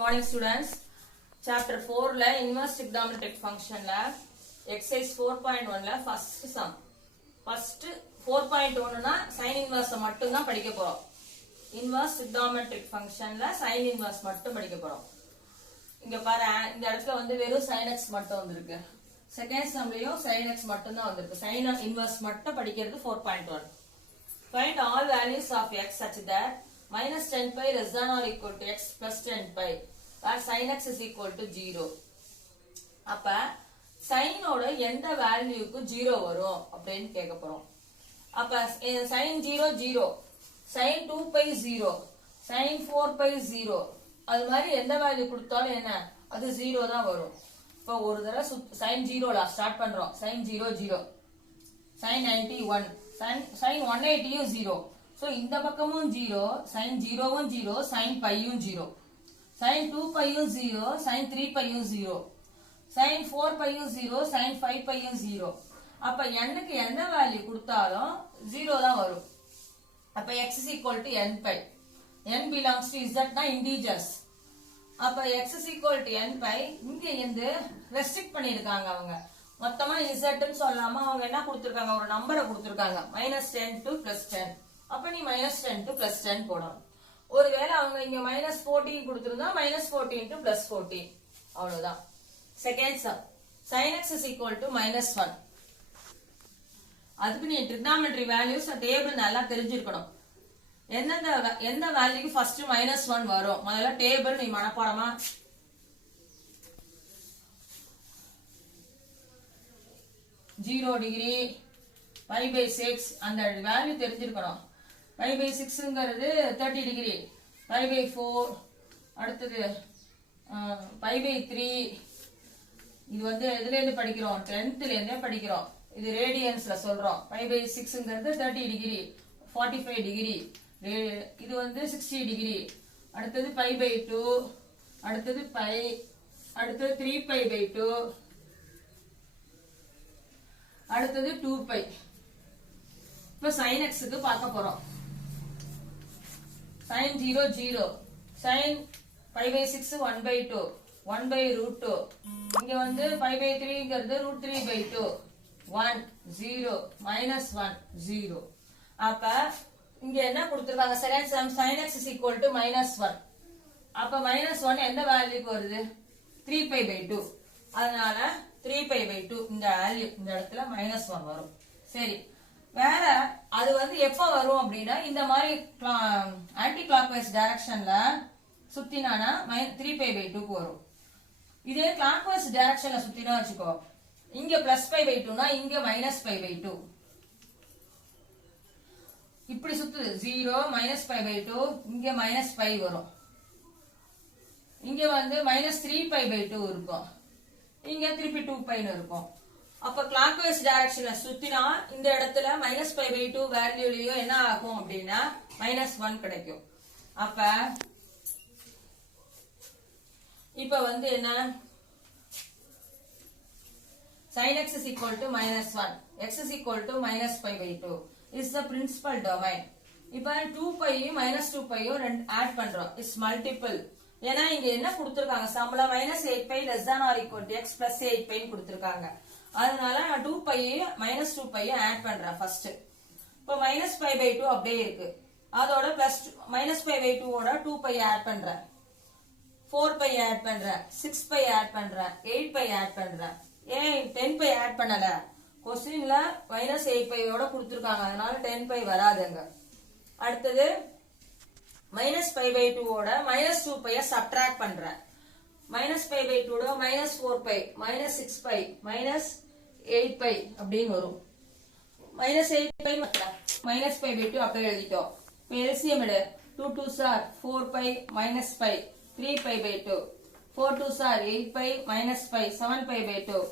Morning students. Chapter 4 la inverse trigonometric function la exercise 4.1 la first sum. First 4.1 na sin inverse மட்டும் தான் படிக்க போறோம். Inverse trigonometric function la sin inverse மட்டும் படிக்க போறோம். இங்க பாரு இந்த இடத்துல வந்து வெறும் sin x மட்டும் வந்திருக்கு. செகண்ட் சம்லயும் sin x மட்டும் தான் வந்திருக்கு. sin inverse மட்டும் படிக்கிறது 4.1. Find all values of x such that minus 10 pi less than or equal to x plus 10 pi where sin x is equal to 0. அப்ப sin ஓட எந்த வேல்யூக்கு 0 வரும் அப்படின்னு கேட்க போறோம். அப்ப sin 0 0, sin 2 pi 0, sin 4 pi 0, அது மாதிரி எந்த வேல்யூ கொடுத்தாலும் என்ன அது 0 தான் வரும். இப்ப ஒரு தடவை sin 0 ல ஸ்டார்ட் பண்றோம். sin 0 0, sin 91, sin 180 0. So இந்த பக்கமும் 0, sin 0 0, sin pi 0, sin 2 pi 0, sin 3 pi 0, sin 4 pi 0, sin 5 pi 0. அப்ப n-க்கு எந்த வேல்யூ கொடுத்தாலும் 0 தான் வரும். அப்ப x is equal to n pi. n belongs to z na integers. அப்ப x is equal to n pi இங்க வந்து ரெஸ்ட்ரிக்ட் பண்ணிருக்காங்க அவங்க. மொத்தமா z ன்னு சொல்லாம அவங்க என்ன கொடுத்திருக்காங்க, ஒரு நம்பரை கொடுத்திருக்காங்க, -10 to +10. அப்ப நீ -10 to +10 போடணும். ஒருவேளை அவங்க இங்க -14 கொடுத்திருந்தா -14 to +14 அவ்வளவுதான். Second sum sin x is equal to -1. அதுக்கு நீ trigonometry values டேபிள் நல்லா தெரிஞ்சிருக்கணும். எந்த வேல்யூக்கு ஃபர்ஸ்ட் -1 வரும் முதல்ல டேபிள் நீ மனப்பாடமா 0 டிகிரி pi by 6 அந்த வேல்யூ தெரிஞ்சிருக்கணும். pi by 6ங்கிறது 30 degree, pi by 4 அடுத்தது pi by 3. இது வந்து எதுல இருந்து படிக்கிறோம், 10th ல இருந்தே படிக்கிறோம். இது ரேடியன்ஸ்ல சொல்றோம். pi by 6ங்கிறது 30 degree, 45 degree. இது வந்து 60 டிகிரி. அடுத்தது pi by 2, அடுத்தது pi, அடுத்தது 3 pi by 2, அடுத்தது 2 pi. இப்ப sin x க்கு பார்க்க போறோம். sin 0 0, sin pi by 6 1 by 2, 1 by √2. இங்க வந்து pi by 3ங்கிறது √3 by 2, 1 0, -1 0. அப்ப இங்க என்ன கொடுத்திருக்காங்க, second sum sin x is equal to -1. அப்ப -1 எந்த வேல்யூக்கு வருது, 3 pi by 2. அதனால 3 pi by 2 இந்த வேல்யூ இந்த இடத்துல -1 வரும். சரி, வேற அது வந்து எப்ப வரும் அப்படின்னா இந்த மாதிரி ஆன்டி கிளாக்வைஸ் டைரக்ஷன்ல சுத்தினானா 3 pi by 2 க்கு வரும். இதே கிளாக்வைஸ் டைரக்ஷன்ல சுத்தினா வச்சுக்கோ, இங்க +pi by 2 னா இங்க -pi by 2. இப்படி சுத்துது 0 -pi by 2, இங்க -pi வரும். இங்க வந்து -3 pi by 2 இருக்கும், இங்க திருப்பி 2 pi ன்னு இருக்கும். அப்ப கிளாக்வைஸ் டைரக்ஷன்ல சுத்தினா இந்த இடத்துல -pi by 2 வேல்யூலயும் என்ன ஆகும் அப்படின்னா -1 கிடைக்கும். அப்ப இப்ப வந்து என்ன, sin x is equal to -1, x is equal to -pi by 2 is the principal domain. இப்ப 2 pi -2 pi ஆட் பண்றோம், is multiple. ஏன்னா இங்க என்ன கொடுத்திருக்காங்க, சம்பள -8 pi less than or equal to x plus 8 pi கொடுத்திருக்காங்க. அதனால நான் 2 pi -2 pi ஆட் பண்றேன் ஃபர்ஸ்ட். இப்ப -pi by 2 அப்படியே இருக்கு, அதோட -pi by 2 ஓட 2 pi ஆட் பண்றேன், 4 pi ஆட் பண்றேன், 6 pi ஆட் பண்றேன், 8 pi ஆட் பண்றேன். ஏன் 10 pi ஆட் பண்ணல, क्वेश्चनல -8 pi ஓட கொடுத்திருக்காங்க, அதனால 10 pi வராதுங்க. அடுத்தது -pi by 2 ஓட -2 pi சப்ட்ராக்ட் பண்றேன். -pi by 2 ஓட -4 pi, -6 pi, -8 pi அப்படின்னு வரும். -8 pi -pi by 2 அப்படியே எழுதிட்டோம். இப்போ எல்சிஎம் எடு, 2 2s are 4 pi -pi, 3 pi by 2, 4 2s are 8 pi -pi, 7 pi by 2,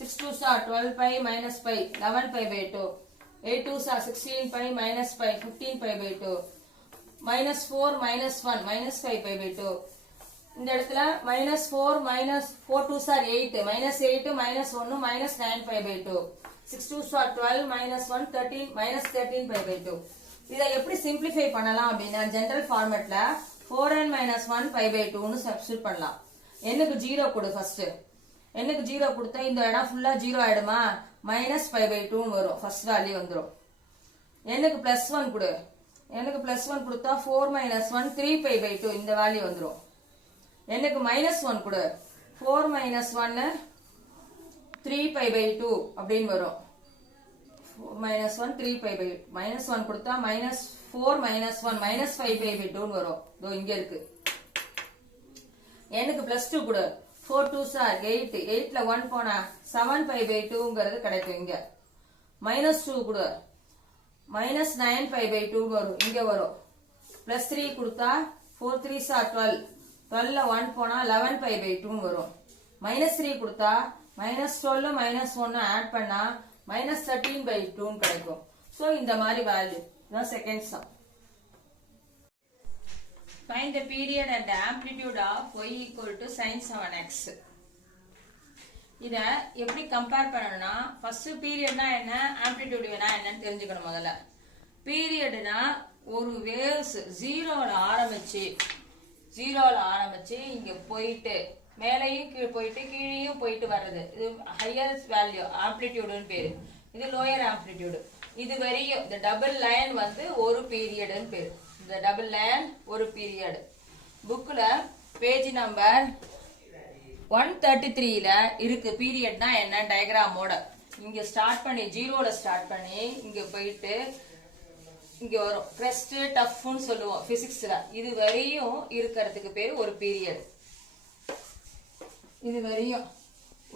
6 2s are 12 pi -pi, 11 pi by 2, 8 2s are 16 pi -pi, 15 pi by 2, -4 -1 -5 pi by 2. இந்த இடத்துல -4 4 2s are 8, -8 -1 -9 pi by 2, 6 2s are 12 -1 13 -13 pi by 2. இதை எப்படி simplify பண்ணலாம் அப்படின்னா general ஃபார்மேட்ல 4n minus 1 pi by 2 substitute பண்ணலாம். என்னக்கு 0 கொடு ஃபர்ஸ்ட். என்னக்கு 0 கொடுத்தா இந்த இடம் ஃபுல்லா 0 ஆயிடுமா? minus pi by 2 வரும். ஃபர்ஸ்ட் வேல்யூ வந்துரும். என்னக்கு plus 1 கொடு. என்னக்கு plus 1 கொடுத்தா 4 minus 1 3 pi by 2 இந்த வேல்யூ வந்துரும். என்னக்கு minus 1 கொடு. 4 minus 1 3 pi by 2 அப்படின்னு வரும். 4 minus 1 3 pi by minus 1 கொடுத்தா minus 4 minus 1 minus 5 pi by 2 வரும். இதோ இங்க இருக்கு. எனக்கு plus 2 கொடு. 4 2s are 8. 8ல 1 போனா 7 pi by 2ங்கிறது கிடைக்கும் இங்க. minus 2 கொடு. minus 9 pi by 2 வரும். இங்க வரும். plus 3 கொடுத்தா 4 3s are 12. 12ல 1 போனா 11 pi by 2 வரும். minus 3 கொடுத்தா minus 12 minus 1 ஆட் பண்ணா minus 13 by 2 கிடைக்கும். சோ இந்த மாதிரி வேல்யூ தான் second sum. Find the period and the amplitude of y equal to sin 7x. இத எப்படி கம்பேர் பண்ணனும்னா ஃபர்ஸ்ட் பீரியட்னா என்ன, ஆம்ப்ளிட்யூட் என்னன்னு தெரிஞ்சுக்கணும் முதல்ல. பீரியட்னா ஒரு வேவ்ஸ் ஜீரோல ஆரம்பிச்சு இங்க போயிட்டு மேலையும் கீழ போயிட்டு கீழேயும் போயிட்டு வர்றது. இது ஹையர் வேல்யூ ஆம்ப்ளிட்யூடுன்னு பேரு. இது லோயர் ஆம்ப்ளிட்யூடு. இது வரையும் இந்த டபுள் லைன் வந்து ஒரு பீரியட்னு பேரு. இந்த டபுள் லைன் ஒரு பீரியட். புக்ல பேஜ் நம்பர் 133ல இருக்கு பீரியட்னா என்ன டயக்ராமோட. இங்க ஸ்டார்ட் பண்ணி ஜீரோல ஸ்டார்ட் பண்ணி இங்க போயிட்டு இங்க வரும். கிரெஸ்ட் டஃப்னு சொல்லுவோம் பிசிக்ஸ்ல. இது வரையும் இருக்கிறதுக்கு பேரு ஒரு பீரியட். இது வரையும்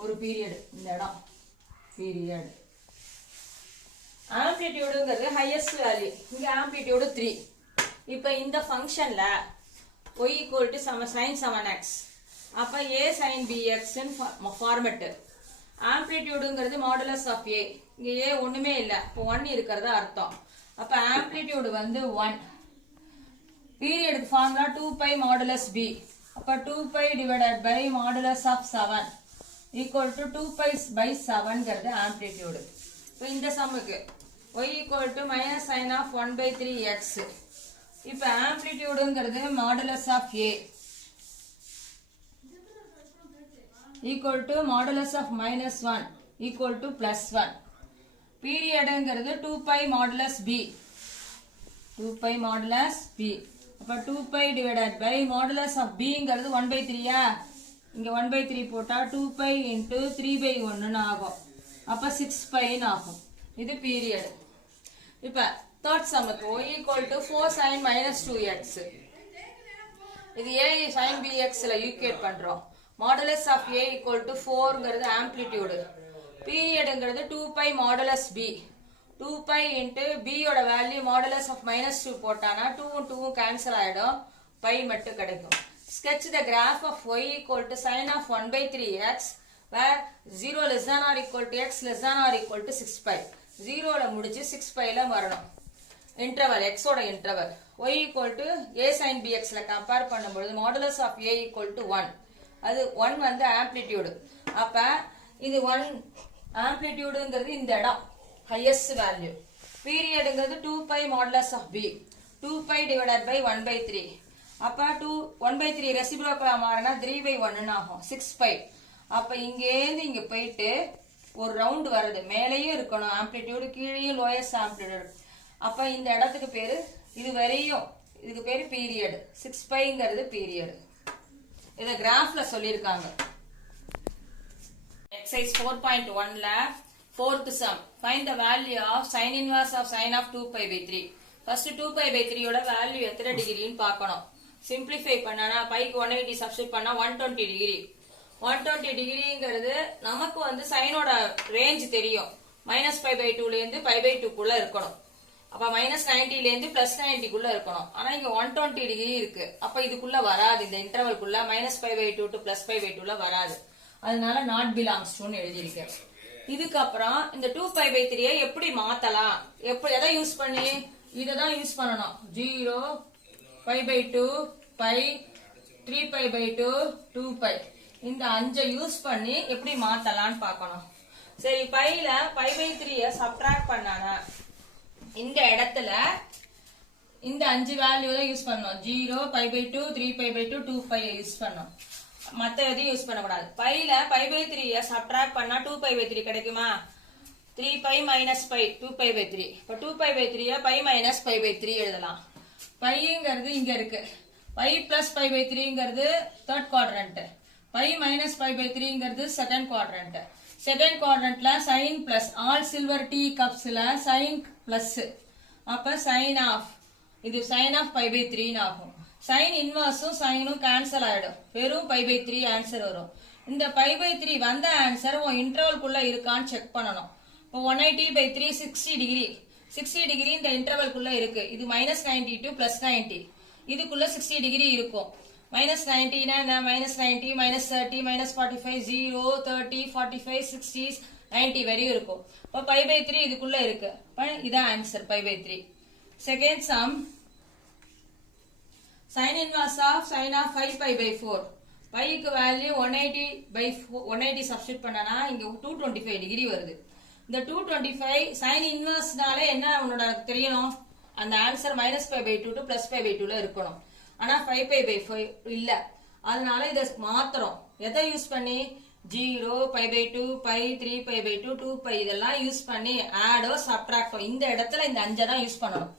ஒரு பீரியட். இந்த இடம் பீரியட். ஆம்ப்ளிட்யூடுங்கிறது highest value. இங்க ஆம்ப்ளிட்யூடு 3. இப்ப இந்த ஃபங்க்ஷன்ல y equal to sin 7x. அப்ப a sin bx ன்னு ஃபார்மட். ஆம்ப்ளிட்யூடுங்கிறது மாடுலஸ் ஆஃப் a. இங்க a ஒண்ணுமே இல்ல. அப்ப 1 இருக்கிறதா அர்த்தம். அப்ப ஆம்ப்ளிட்யூடு வந்து 1. பீரியடுக்கு ஃபார்முலா 2 pi modulus b. அப்ப 2 pi divided by modulus of 7 equal to 2 pi by 7ங்கிறது amplitude. இப்போ இந்த சம்முக்கு y equal to minus sin of 1 by 3x. இப்ப ஆம்ப்ளிட்யூடுங்கிறது modulus of a equal to modulus of minus 1 equal to plus 1. பீரியடுங்கிறது 2 pi modulus b. 2 pi modulus b. அப்ப 2 pi divided by modulus of bங்கிறது 1 by 3யா? இங்க 1 by 3 போட்டா 2 pi into 3 by 1 ஆகும். அப்ப 6 pi ஆகும். இது period. இப்ப third சம்முக்கு y equal to 4 sin minus 2x. இது a sin bx ல ஈக்குவேட் பண்றோம். Modulus of a equal to 4ங்கிறது ஆம்ப்ளிட்யூடு. பீரியட்ங்கிறது 2 pi modulus b. 2 pi into b யோட வேல்யூ மாடுலஸ் ஆஃப் minus 2 போட்டானா 2 2 கேன்சல் ஆயிடும். pi மட்டும் கிடைக்கும். Sketch the graph of y equal to sin of 1 by 3x where 0 less than or equal to x less than or equal to 6 pi. 0ல முடிச்சு 6 piல வரணும். Interval x ஓட interval. y equal to a sin bx ல compare பண்ணும்போது modulus of a equal to 1. அது 1 வந்து amplitude. அப்ப இது 1 ஆம்ப்ளிட்யூடுங்கிறது இந்த இடம் highest value. பீரியடுங்கிறது 2 pi modulus of b. 2 pi divided by 1 by 3. அப்ப 1 by 3 ரெசிப்ரோக்கலா மாறினா 3 by 1 ஆகும். 6 pi. அப்ப இங்கேருந்து இங்க போயிட்டு ஒரு ரவுண்ட் வருது. மேலேயும் இருக்கணும் ஆம்ப்ளிட்யூடு, கீழேயும் லோயஸ்ட் ஆம்ப்ளிட்யூடு. அப்ப இந்த இடத்துக்கு பேரு இது வரையும் இதுக்கு பேரு பீரியட். 6 piங்கிறது பீரியட். இத கிராஃப்ல சொல்லிருக்காங்க. எக்ஸசைஸ் 4.1ல fourth sum. Find the value of sin inverse of sin of 2 pi by 3. First 2 pi by 3 யோட வேல்யூ எத்தனை டிகிரின்னு பார்க்கணும். சிம்பிளிஃபை பண்ணனா பைக்கு 180 சப்ஸ்டிட் பண்ணா 120 டிகிரி. 120 டிகிரிங்கிறது நமக்கு வந்து சைனோட ரேஞ்ச் தெரியும். -pi by 2 ல இருந்து pi by 2 குள்ள இருக்கணும். அப்ப -90 ல இருந்து +90 குள்ள இருக்கணும். ஆனா இங்க 120 டிகிரி இருக்கு. அப்ப இதுக்குள்ள வராது. இந்த இன்டர்வல் குள்ள -pi by 2 to +pi by 2 ல வராது. அதனால not belongs to ன்னு எழுதி இருக்கேன். இதுக்கு அப்புறம் இந்த 2 pi by 3 எப்படி மாத்தலாம்? எதை யூஸ் பண்ணி? இததான் யூஸ் பண்ணணும். 0 pi by 2 pi 3 pi by 2 2 pi. இந்த 5 யூஸ் பண்ணி எப்படி மாத்தலாம்னு பார்க்கணும். சரி, பைல pi by 3 சப்ட்ராக்ட் பண்ணானா இந்த இடத்துல இந்த 5 வேல்யூ தான் யூஸ் பண்ணோம். 0, π/2, 3π/2, 2π யூஸ் பண்ணோம். மத்த எதையும் யூஸ் பண்ணக்கூடாது. பைல π/3 சப்ட்ராக்ட் பண்ணா 2π/3 கிடைக்குமா? 3π minus π 2π/3. இப்போ 2π/3 π minus π/3 எழுதலாம். பைங்கிறது இங்க இருக்கு. π plus π/3ங்கிறது தேர்ட் குவாட்ரண்ட். π minus π/3ங்கிறது செகண்ட் குவாட்ரண்ட். செகண்ட் குவாட்ரண்ட்ல sine plus all silver tea கப்ஸ்ல சைன் பிளஸ். அப்ப சைன் ஆஃப் இது சைன் ஆஃப் π/3 ஆகும். சைன் இன்வர்ஸும் சைனும் கேன்சல் ஆயிடும். வெறும் π/3 ஆன்சர் வரும். இந்த π/3 வந்த ஆன்சர் உன் இன்டர்வல்குள்ள இருக்கான்னு செக் பண்ணணும். இப்போ 180/3 60 டிகிரி. 60 டிகிரி இந்த இன்டர்வல்குள்ள இருக்கு. இது -90 to +90. இதுக்குள்ள 60 டிகிரி இருக்கும். -90 னா -90, -30, -45, 0, 30, 45, 60, 90 வரையும் இருக்கும். இப்போ π/3 இதுக்குள்ள இருக்கு. இதான் answer π/3. Second sum sin inverse of sin of 5π/4. பைக்கு வேல்யூ 180 சப்ஸ்டிட் பண்ணனா இங்க 225 டிகிரி வருது. இந்த 225 sin இன்வர்ஸ்னால என்ன உன்னோட தெரியணும்? அந்த ஆன்சர் -π/2 to +π/2 ல இருக்கணும். ஆனா 5π/4 இல்ல. அதனால இத மாத்துறோம். எதை யூஸ் பண்ணி? 0, π/2, π, 3π/2, 2π இதெல்லாம் யூஸ் பண்ணி ஆடோ சப்ட்ராக்டோ இந்த இடத்துல இந்த 5 தான் யூஸ் பண்ணணும்.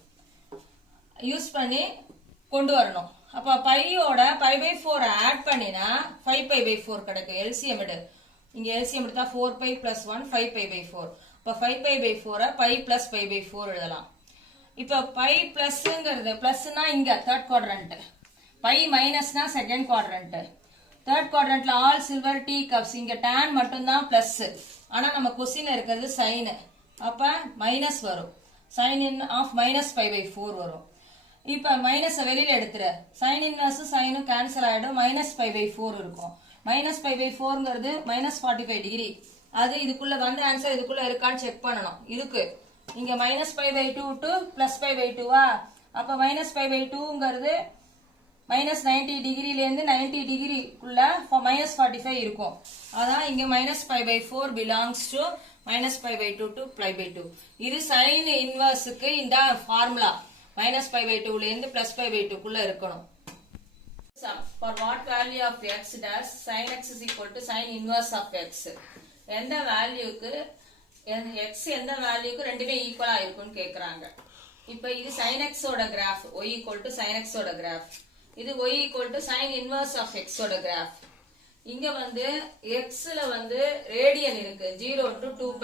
யூஸ் பண்ணி கொண்டு வரணும். அப்ப பையோட π/4 ஆட் பண்ணினா 5π/4 கிடைக்கும். எல்சிஎம் எடு. இங்க எல்சிஎம் எடுத்தா 4π + 1 5π/4. அப்ப 5π/4 π + π/4 எழுதலாம். இப்ப பை பிளஸ்ங்கிறது பிளஸ்னா இங்க தேர்ட் குவாட்ரண்ட். பை மைனஸ்னா செகண்ட் குவாட்ரண்ட். தேர்ட் குவாட்ரண்ட்ல ஆல் சில்வர் டீ கப்ஸ் இங்க tan மட்டும் தான் பிளஸ். ஆனா நம்ம क्वेश्चनல இருக்கிறது சைன். அப்ப மைனஸ் வரும். சைன் இன் ஆஃப் -π/4 வரும். இப்ப மைனஸ் வெளியில எடுத்துற. சைன் இன்வர்ஸ் சைனும் கேன்சல் ஆயிடும். -π/4 இருக்கும். -π/4ங்கிறது -45 டிகிரி. அது இதுக்குள்ள வந்த ஆன்சர் இதுக்குள்ள இருக்கான்னு செக் பண்ணணும். இருக்கு. இங்க -π/2 to +π/2வா? அப்ப -π/2ங்கிறது -90 டிகிரில இருந்து 90 டிகிரிக்குள்ள -45 இருக்கும். அதான் இங்க -π/4 belongs to -π/2 to π/2. இது sin இன்வர்ஸ்க்கு இந்த ஃபார்முலா. -π/2 ல இருந்து +π/2 குள்ள இருக்கணும். For what value of x does sin x is equal to sin inverse of x? எந்த வேல்யூக்கு x எந்த வேல்யூக்கு ரெண்டுமே ஈக்குவலா இருக்கும்னு கேக்குறாங்க. இப்போ இது sin x ஓட கிராஃப், y sin x ஓட கிராஃப். இது y sin inverse of x ஓட கிராஃப். இங்க வந்து x ல வந்து ரேடியன் இருக்கு. 0 to 2π.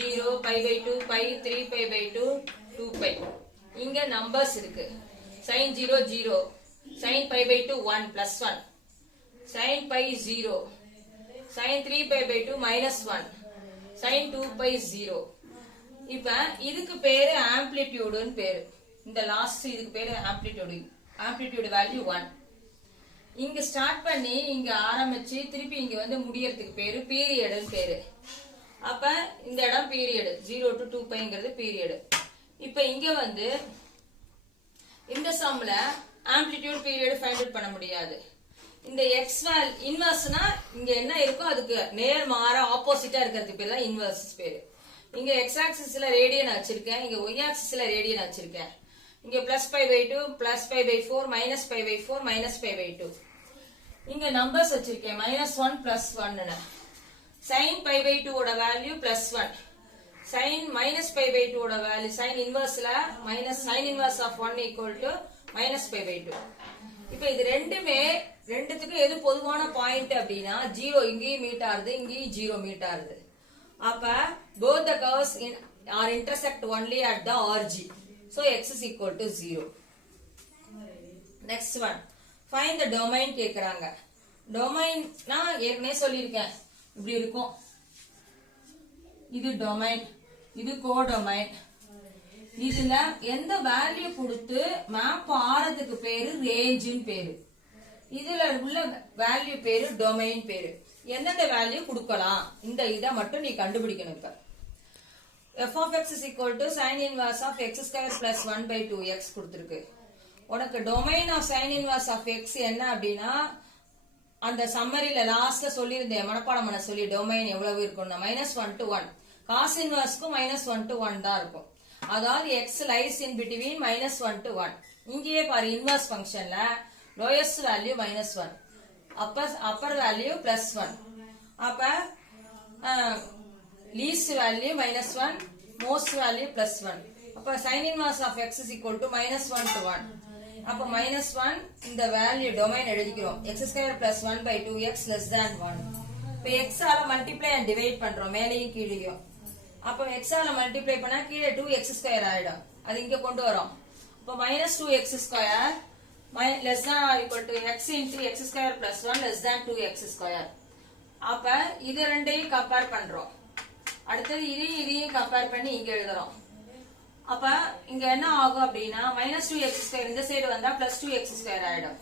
0 π/2 π 3π/2 2π. இங்க நம்பர்ஸ் இருக்கு. sin 0 0, sin π/2 1 +1, sin π 0, sin 3π/2 -1, sin 2π 0. இப்ப இதுக்கு பேரு ஆம்ப்ளிடியூடுன்னு பேரு. இந்த லாஸ்ட் இதுக்கு பேரு ஆம்ப்ளிடியூடு. Amplitude value 1. இங்க ஸ்டார்ட் பண்ணி இங்க ஆரம்பிச்சு திருப்பி இங்க வந்து முடியறதுக்கு பேரு பீரியட்னு பேரு. அப்ப இந்த இடம் பீரியட் 0 to 2πங்கிறது பீரியட். இப்ப இங்க வந்து இந்த சம்ல ஆம்ப்ளிடியூட் பீரியட் ஃபைண்ட் அவுட் பண்ண முடியாது. இந்த x இன்வர்ஸ்னா இங்க என்ன இருக்கோ அதுக்கு நேர் மாற ஆப்போசிட்டா இருக்கிறதுக்கு பேர் தான் இன்வர்ஸ் பேரு. இங்க x ஆக்சிஸ்ல ரேடியன் வச்சிருக்கேன். இங்க y ஆக்சிஸ்ல ரேடியன் வச்சிருக்கேன். இங்க +π/2 +π/4 -π/4 -π/2. இங்க நம்பர்ஸ் வச்சிருக்கேன். -1 +1 னு. sin π/2 ஓட வேல்யூ +1. sin -π/2 ஓட value sin இன்வர்ஸ்ல sin inverse of 1 equal to -π/2. இப்போ இது ரெண்டுத்துக்கு எது பொதுவான பாயிண்ட் அப்படின்னா 0 இங்கேயும் மீட் ஆகுது, இங்கேயும் 0 மீட் ஆகுது. அப்ப both the curves are intersect only at the origin. So x is equal to 0. Next one. Find the domain கேக்குறாங்க. domain நான் ஏற்கனவே சொல்லியிருக்கேன். இப்படி இருக்கும். இது டொமைன், இது கோடொமைன். இதுல எந்த வேல்யூ கொடுத்து மேப் ஆறதுக்கு பேரு ரேஞ்சுன்னு பேரு. இதுல உள்ள வேல்யூ பேரு டொமைன் பேரு. எந்தெந்த வேல்யூ கொடுக்கலாம் இந்த இதை மட்டும் நீ கண்டுபிடிக்கணும். இப்ப f of x is equal to sin inverse of x square plus 1 by 2x கொடுத்திருக்கு. உனக்கு domain of sin inverse of x என்ன அப்படின்னா அந்த சம்மரியில லாஸ்ட்ல சொல்லியிருந்தேன், மனப்பாடம் பண்ண சொல்லி டொமைன் எவ்வளவு இருக்கும்னா -1 to 1. காஸ் இன்வர்ஸ்க்கும் -1 to 1 தான் இருக்கும். அதாவது x lies in between -1 to 1. இங்கேயே பாரு இன்வர்ஸ் ஃபங்க்ஷன்ல lowest value -1, upper value +1. அப்ப least value -1, most value +1. அப்ப sin inverse of x is equal to -1 to 1. அப்ப -1 இந்த வேல்யூ டொமைன் எழுதிக்கிறோம். x² + 1/2x less than 1. இப்ப x ஆல மல்டிப்ளை அண்ட் டிவைட் பண்றோம் மேலேயும் கீழேயும். அப்ப x ஆல மல்டிப்ளை பண்ணா கீழே 2x² ஆயிடும். அது இங்க கொண்டு வரோம். அப்ப -2x² less than or equal to x into x² + 1 less than 2x². அப்ப இது ரெண்டையும் கம்பேர் பண்றோம். அடுத்தது இதையும் கம்பேர் பண்ணி இங்க எழுதுறோம். அப்ப இங்க என்ன ஆகும் அப்படின்னா -2x² இந்த சைடு வந்தா +2x² ஆயிடும்.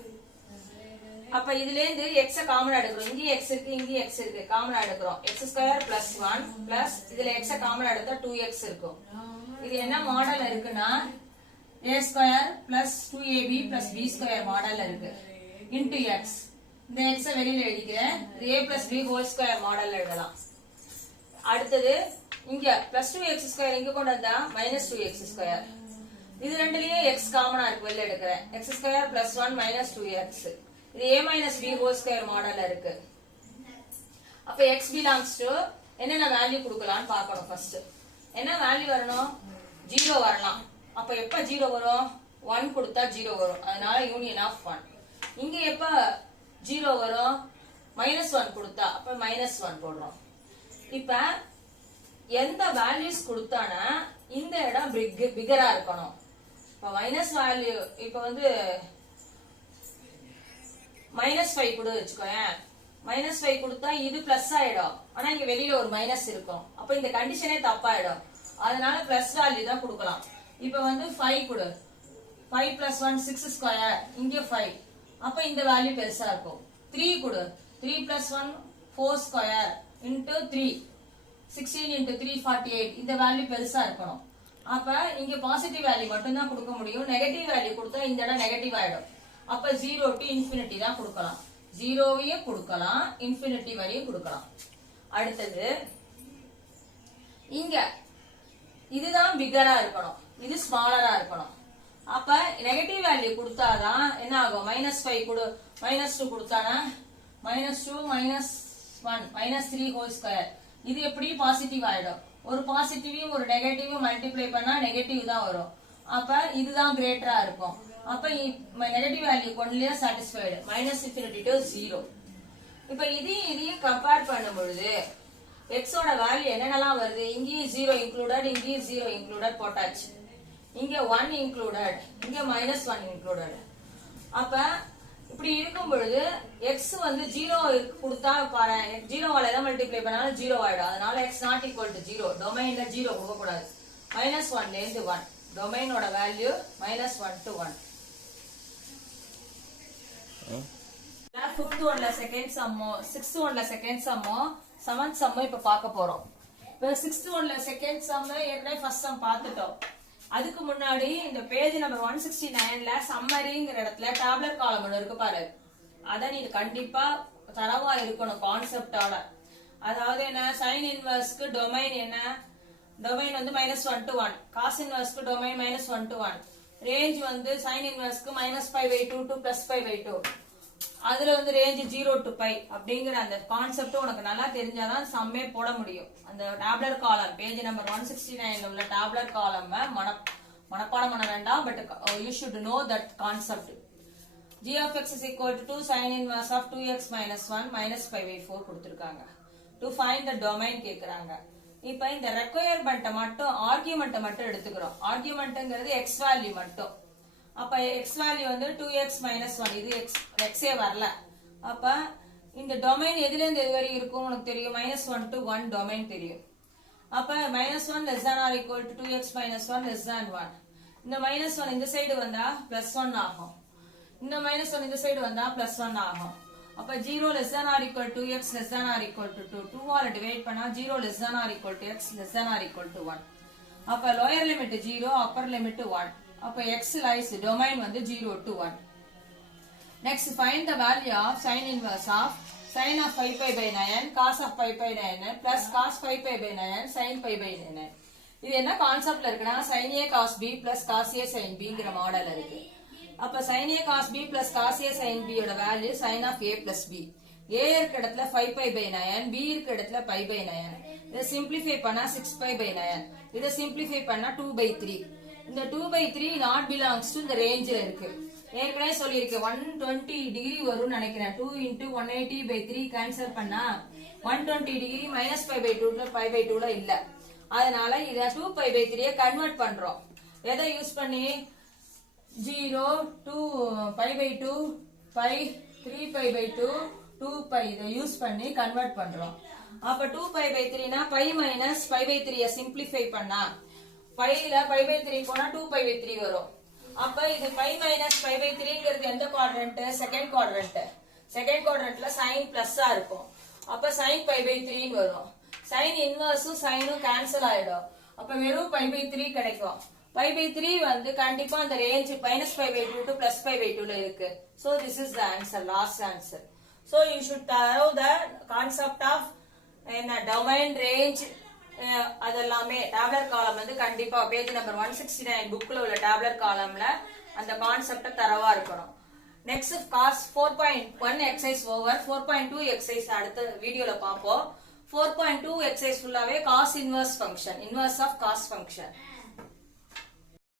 அப்ப இதுல இருந்து x காமனா எடுக்கிறோம். இங்க x இருக்கு, இங்க x இருக்கு, காமனா எடுக்கிறோம். x² + 1 பிளஸ் இதுல x காமனா எடுத்தா 2x இருக்கும். இது என்ன மாடல் இருக்குன்னா a² + 2ab + b² மாடல்ல இருக்கு into x. இந்த x வெளியில எழுதிக்கிறேன். a + b whole² மாடல்ல எழுதலாம். அடுத்தது இங்க +2x² இங்க கொண்டு வந்தா -2x². இது ரெண்டுலயே x காமனா இருக்கு, வெளியில எடுக்கிறேன். x² + 1 - 2x. இது a - b whole² மாடல்ல இருக்கு. அப்ப x belongs to என்னென்ன வேல்யூ கொடுக்கலாம்னு பார்க்கணும். ஃபர்ஸ்ட் என்ன வேல்யூ வரணும்? 0 வரலாம். அப்ப எப்ப 0 வரும்? 1 கொடுத்தா 0 வரும். அதனால யூனியன் ஆஃப் 1. இங்க எப்ப 0 வரும்? -1 கொடுத்தா அப்ப -1 போடுறோம். இப்ப எந்த வேல்யூஸ் கொடுத்தானா இந்த இடம் பிகரா இருக்கணும். இப்ப மைனஸ் வேல்யூ இப்ப வந்து -5 கொடு வச்சுக்கோயேன். -5 கொடுத்தா இது பிளஸ் ஆயிடும். ஆனா இங்க வெளியில ஒரு மைனஸ் இருக்கும். அப்ப இந்த கண்டிஷனே தப்பாயிடும். அதனால பிளஸ் வேல்யூ தான் கொடுக்கலாம். இப்ப வந்து 5 கொடு. 5 + 1 6². இங்க 5. அப்ப இந்த வேல்யூ பெருசா இருக்கும். 3 கொடு. 3 + 1 4² into 3. 16 into 3 48. இந்த வேல்யூ பெருசா இருக்கணும். அப்ப இங்க பாசிட்டிவ் வேல்யூ மட்டும் தான் கொடுக்க முடியும். நெகட்டிவ் வேல்யூ கொடுத்தா இந்த இடம் நெகட்டிவ் ஆயிடும். அப்ப 0 to infinity தான் கொடுக்கலாம். 0வையும் கொடுக்கலாம், infinity வரையும் கொடுக்கலாம். அடுத்தது இங்க இதுதான் பிகரா இருக்கணும், இது ஸ்மாலரா இருக்கணும். அப்ப நெகட்டிவ் வேல்யூ கொடுத்தாதான் என்ன ஆகும்? -5 கொடு. -2 கொடுத்தானா -2 -1 -3 whole². இது எப்படி பாசிட்டிவ் ஆயிடும். ஒரு பாசிட்டிவையும் ஒரு நெகட்டிவும் மல்டிப்ளை பண்ணா நெகட்டிவ் தான் வரும். அப்ப இதுதான் கிரேட்டரா இருக்கும். அப்ப நெகட்டிவ் வேல்யூ ஒன்லியா சாட்டிஸ்ஃபைடு. -infinity to 0. இப்ப இதையும் கம்பேர் பண்ணும் பொழுது x ஓட வேல்யூ என்னென்னலாம் வருது? இங்கேயும் 0 இன்க்ளூடட், இங்கேயும் 0 இன்க்ளூடட் போட்டாச்சு. இங்க 1 இன்க்ளூடட், இங்க -1 இன்க்ளூடட். அப்ப இப்படி இருக்கும் பொழுது x வந்து 0 கொடுத்தா பாரு, 0வால எதை மல்டிப்ளை பண்ணாலும் 0 ஆயிடும். அதனால x not equal to 0. டொமைன்ல 0 கொடுக்க கூடாது. -1ல இருந்து 1. டொமைனோட வேல்யூ -1 to 1. 5th ஒன்ல செகண்ட் சம்மோ, 6th ஒன்ல செகண்ட் சம்மோ, 7th சம்மோ இப்ப பார்க்க போறோம். இப்ப 6th ஒன்ல செகண்ட் சம்மோ ஏற்கனவே ஃபர்ஸ்ட் சம் பார்த்துட்டோம். அதுக்கு முன்னாடி இந்த பேஜ் நம்பர் 169ல சம்மரிங்கிற இடத்துல டேப்லெட் காலம் ஒன்று இருக்கு பாரு. அத நீ கண்டிப்பா தரவா இருக்கணும் கான்செப்டால. அதாவது என்ன? சைன் இன்வர்ஸ்க்கு டொமைன் என்ன? டொமைன் வந்து -1 to 1. காஸ் இன்வர்ஸ்க்கு டொமைன் -1 to 1. ரேஞ்ச் வந்து சைன் இன்வர்ஸ்க்கு -π/2 to +π/2. அதுல வந்து ரேஞ்ச் 0 to π அப்படிங்கிற அந்த கான்செப்ட் உனக்கு நல்லா தெரிஞ்சாதான் சம்மே போட முடியும். அந்த டேப்லர் காலம் பேஜ் நம்பர் 169ல உள்ள டேப்லர் காலம் மனப்பாடம் பண்ண வேண்டாம், but you should know that concept. g of x is equal to 2 sin inverse of 2x minus 1 minus π/4 கொடுத்திருக்காங்க. to find the domain கேக்குறாங்க. இப்ப இந்த ரெக்வயர்மென்ட் மட்டும் ஆர்குமென்ட் மட்டும் எடுத்துக்கிறோம். ஆர்குமென்ட்ங்கிறது x வேல்யூ மட்டும். அப்ப x வேல்யூ வந்து 2x minus 1. இது x ஏ வரல. அப்ப இந்த டொமைன் எதுல இருந்து எது வரை இருக்கும் உனக்கு தெரியும். -1 to 1 டொமைன் தெரியும். அப்ப -1 less than or equal to 2x minus 1 less than 1. இந்த -1 இந்த சைடு வந்தா +1 ஆகும். இந்த -1 இந்த சைடு வந்தா +1 ஆகும். அப்ப 0 less than or equal to x less than or equal to 2. 2 ஆல டிவைட் பண்ணா 0 less than or equal to x less than or equal to 1. அப்ப lower limit 0, upper limit 1. அப்ப x lies domain வந்து 0 to 1. Next find the value of sin inverse of sin of 5π/9 cos of 5π/9 plus cos 5π/9 sin π/9. இது என்ன கான்செப்ட்ல இருக்குன்னா sin a cos b plus cos a sin b ங்கிற model இருக்கு. அப்ப sin a cos b plus cos a sin b யோட value sin of a plus b. a இருக்க இடத்துல 5 pi by 9, b இருக்க இடத்துல pi by 9. இதை simplify பண்ணா 6 pi by 9. இதை சிம்பிளிஃபை பண்ணா 2 by 3. இந்த 2 by 3 not belongs to இந்த ரேஞ்சில இருக்கு. ஏற்கனவே சொல்லியிருக்கேன் 120 டிகிரி வரும்னு நினைக்கிறேன். 2 into 180 by 3 கேன்சல் பண்ணா 120 degree minus pi by 2 pi by 2 ல இல்ல. அதனால இத 2 pi by 3 கன்வெர்ட் பண்றோம். எதை யூஸ் பண்ணி 0 2 pi by 2 pi 3 pi by 2 2 pi இத யூஸ் பண்ணி கன்வெர்ட் பண்றோம். அப்ப 2 pi by 3 னா pi minus pi by 3 simplify பண்ணா pi ல pi by 3 போனா 2 pi by 3 வரும். அப்ப இது pi minus pi by 3ங்கிறது எந்த குவாட்ரண்ட்? Second quadrant. செகண்ட் குவாட்ரண்ட்ல sin பிளஸ்ஸா இருக்கும். அப்ப sin pi by 3 வரும். sin இன்வர்ஸும் சைனும் கேன்சல் ஆயிடும். அப்ப வெறும் pi by 3 கிடைக்கும். pi by 3 வந்து கண்டிப்பா அந்த range minus pi by 2 to plus pi by 2 ல இருக்கு. So this is the answer, last answer. So you should know the concept of in a domain range. அதெல்லாமே டேப்லர் காலம் வந்து கண்டிப்பா பேஜ் நம்பர் 169 புக்ல உள்ள டேப்லர் காலம்ல அந்த கான்செப்ட் தரவா இருக்கணும். Next cos 4.1 exercise over. 4.2 exercise அடுத்த வீடியோல பாப்போம். 4.2 எக்ஸசைஸ் ஃபுல்லாவே cos inverse function, inverse of cos function.